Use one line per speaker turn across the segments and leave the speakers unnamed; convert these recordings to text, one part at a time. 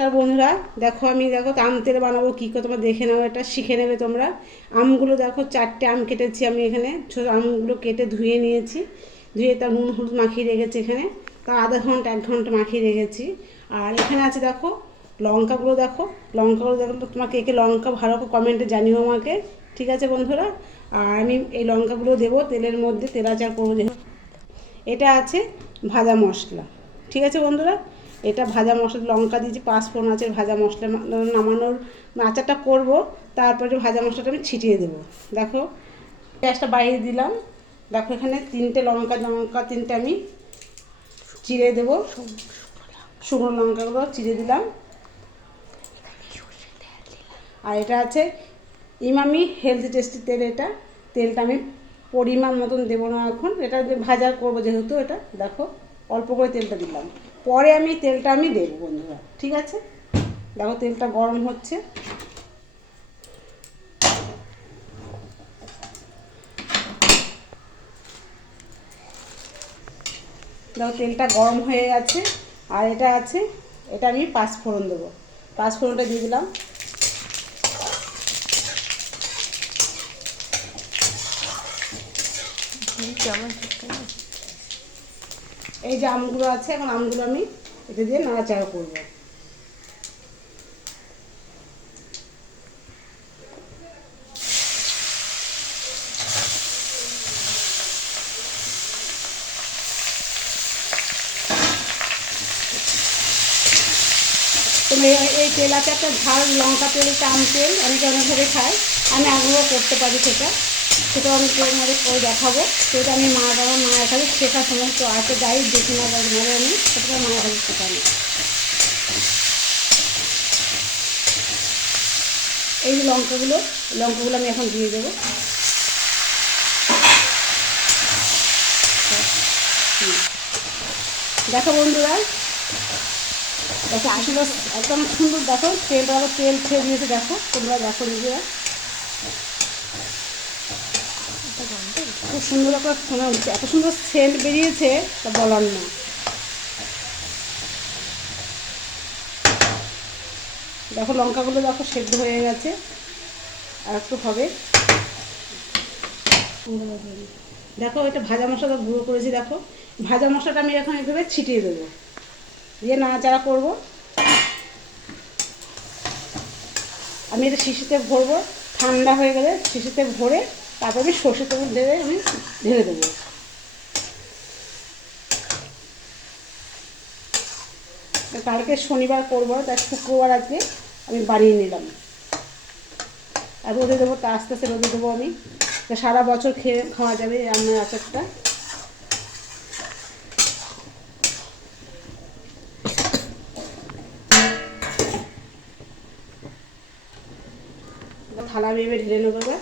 নমস্কার বন্ধুরা। দেখো আমি দেখো আম তেল বানাবো, কী করে তোমরা দেখে নাও এটা, শিখে নেবে তোমরা। আমগুলো দেখো, চারটে আম কেটেছি আমি এখানে। ছোটো আমগুলো কেটে ধুয়ে নিয়েছি। ধুয়ে তার নুন হলুদ মাখিয়ে রেখেছি এখানে। তা আধা ঘণ্টা, এক ঘণ্টা মাখিয়ে রেখেছি। আর এখানে আছে দেখো, লঙ্কাগুলো দেখো। লঙ্কাগুলো দেখো, তোমাকে একে লঙ্কা ভালো করে কমেন্টে জানিও আমাকে। ঠিক আছে বন্ধুরা? আর আমি এই লঙ্কাগুলো দেবো, তেলের মধ্যে তেল আচার করব এটা আছে ভাজা মশলা। ঠিক আছে বন্ধুরা? এটা ভাজা মশলা, লঙ্কা দিয়েছি পাঁচফোড়ন আছে, ভাজা মশলা নামানোর আচারটা করব, তারপরে ভাজা মশলাটা আমি ছিটিয়ে দেবো। দেখো গ্যাসটা বাইরে দিলাম। দেখো এখানে তিনটে লঙ্কা লঙ্কা তিনটে আমি চিড়ে দেবো। শুকনো লঙ্কাগুলো চিড়ে দিলাম। আর এটা আছে ইমামি হেলদি টেস্টি তেল এটা। তেলটা আমি পরিমাণ মতন দেবো না এখন। এটা ভাজা করব যেহেতু এটা। দেখো। অল্প করে তেলটা দিলাম। পরে আমি তেলটা আমি দেবো বন্ধুরা, ঠিক আছে? দেখো তেলটা গরম হচ্ছে। দেখো তেলটা গরম হয়ে গেছে, আর এটা আছে, এটা আমি পাঁচফোড়ন দেবো। পাঁচফোড়নটা দিয়ে দিলাম। এই যে আমগুলো আছে, এখন আমগুলো আমি এটা দিয়ে নাড়াচাড়া করব। এই- এই তেল আছে একটা ঝাল, লঙ্কা তেল আম তেল অনেকে অনেকভাবে খায়। আমি আগ্রহ করতে পারি সেটা। সেটা আমি তোমাদের করে দেখাবো। সেটা আমি মা বাবা, মায়ের কাছে শেখার সময় তো আছে, যাই দেখি না ধরে আমি সেটা মায়ের কাছে শেখানো এই যে লঙ্কাগুলো লঙ্কাগুলো আমি এখন দিয়ে দেবো। দেখো বন্ধুরা, দেখো আসলে একদম সুন্দর, দেখো তেলটা তেল ছেড়ে দিয়েছে, দেখো তোমরা দেখো নিজেরা। সুন্দর একটা হচ্ছে এত সুন্দর সেন্ট বেরিয়েছে, তা বলার না। দেখো লঙ্কাগুলো দেখো সেদ্ধ হয়ে গেছে, আর একটু হবে। দেখো এটা ভাজা মশলাটা গুঁড়ো করেছি, দেখো। ভাজা মশলাটা আমি এখন এভাবে ছিটিয়ে দেবো। দিয়ে নাড়াচাড়া করব। আমি এটা শিশিতে ভরবো, ঠান্ডা হয়ে গেলে শিশিতে ভরে তারপর আমি সর্ষে তেল ঢেলে আমি ঢেলে দেবো। কালকে শনিবার করব, তাই শুক্রবার আজকে আমি বানিয়ে নিলাম। আর রোদে দেবো, তা আস্তে আস্তে রোদে দেবো আমি। সারা বছর খেয়ে খাওয়া যাবে রান্নার আচারটা। থালা ভেবে ঢেলে নেব এবার।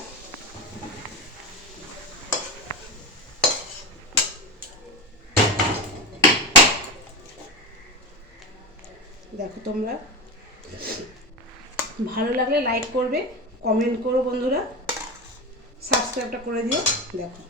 দেখো তোমরা। ভালো লাগলে লাইক করবে কমেন্ট করো বন্ধুরা। সাবস্ক্রাইবটা করে দিও দেখো।